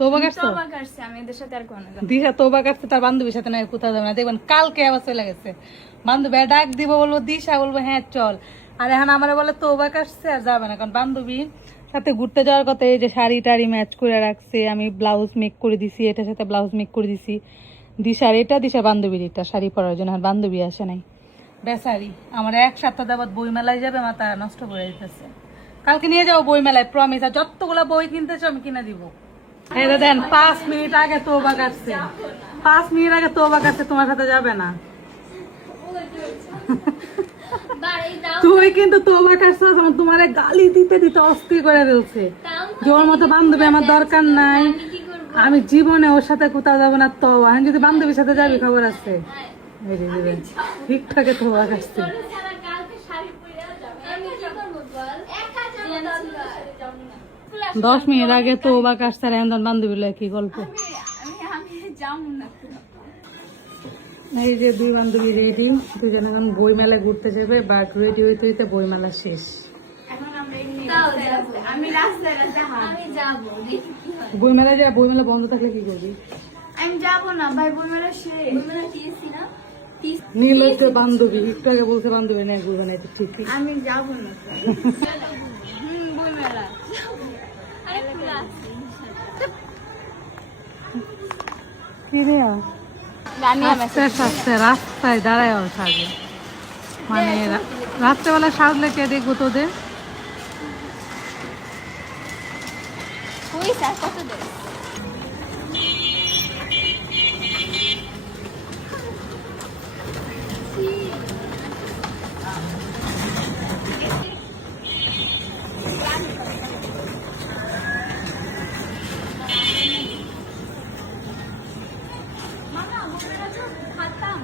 তোবা কাটছো? তোবা কাটছে, আমি এদের সাথে আর কোনো যাব না। দিশা তোবা কাটছে, তার বান্ধবীর সাথে নাকি কোথাও যাবে না। দেখবেন কালকে আবার চলে গেছে। বান্ধবী ডাক দিব, বলবো দিশা, বলবো হ্যাঁ চল। আর এখন আমার বলে তোবা কাটছে আর যাবে না, কারণ বান্ধবী সাথে ঘুরতে যাওয়ার কথা। এই যে শাড়ি টাড়ি ম্যাচ করে রাখছে, আমি ব্লাউজ মেক করে দিছি, এটার সাথে ব্লাউজ মেক করে দিছি। দিশার এটা, দিশা বান্ধবীর এটা শাড়ি পরার জন্য। আর বান্ধবী আসে নাই বেচারি। আমার এক সপ্তাহ যাবত বই মেলায় যাবে, মাথা নষ্ট করে দিতেছে। কালকে নিয়ে যাবো বই মেলায়, প্রমিস। আর যতগুলো বই কিনতেছো আমি কিনে দিব। এই যে দেন 5 মিনিট আগে তোবা কাটছে, 5 মিনিট আগে তোবা কাটছে, তোমার সাথে যাবে না। তুই কিন্তু তোবা কাটছিস, আমার তোমারে গালি দিতে দিতে অস্থির করে ফেলছে। জোর মতো বান্ধবী আমার দরকার নাই, আমি জীবনে ওর সাথে কোথাও যাবো না। তো আমি যদি বান্ধবীর সাথে যাবি, খবর আছে ঠিকঠাকে তোবা কাটছে। 10 মিনিট আগে তোবা কাটছে, আর এখন বান্ধবী লয় কি গল্প। আমি যাবো না। এই যে দুই বান্ধবী রেডি, দুজন এখন বই মেলায় ঘুরতে যাবে, বাট রেডি হইতে হইতে বই মেলা শেষ। আমি রাস্তায় আমি যাবো, দেখি কি হয়। বই মেলায় যা, বই মেলা বন্ধ থাকলে কি করবি? আমি যাবো না ভাই, বইমেলা শেষ। বইমেলা দিয়েছি না, নীল হচ্ছে বান্ধবী, একটু আগে বলছে বান্ধবী নেই, ঘুরবে না, এটা ঠিকই। আমি যাবো না। বইমেলা কি রে আস্তে আস্তে রাস্তায় দাঁড়ায় সাজে, মানে রাত্রেবেলা সাজলে কে দেখবো তোদের? কত দেয়? মামা, খাতাম।